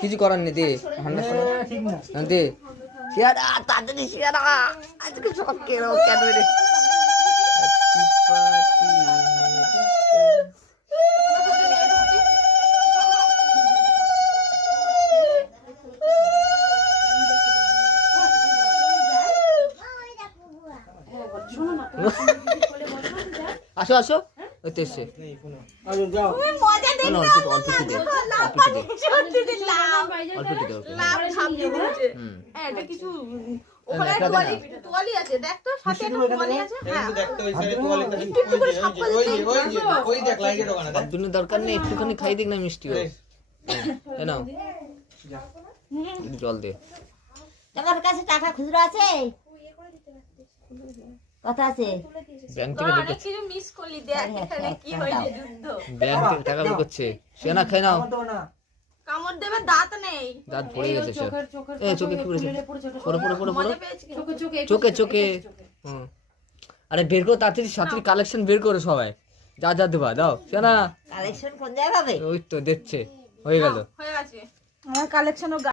কিছু করার নেই, দে ঠান্ডা ঠিক না দে শিয়ারা তাড়াতাড়ি শিয়ারা আজকে সব কেন কেন রে আসো আসো ওই তো এসছে দরকার নেই, একটুখানি খাই দিক না মিষ্টি নাও জল দে। তোমার কাছে টাকা খুচরো আছে? কথা আছে? ব্যাংক থেকে বের করছে, ব্যাংক থেকে টাকা বের করছে। সেনা খাই নাও, কামড় দেবে, দাঁত নেই, দাঁত পড়ে গেছে সব। এ চোখে কি পড়েছে? পড়ো পড়ো পড়ো পড়ো চোখে চোখে। আরে বের করো তাড়াতাড়ি, সাথী কালেকশন বের করো সবাই, যা যা দেবা দাও। সেনা কালেকশন কোন জায়গায় পাবে? ওই তো দেখছে, হয়ে গেল। হয়ে গেছে আমার কালেকশনও।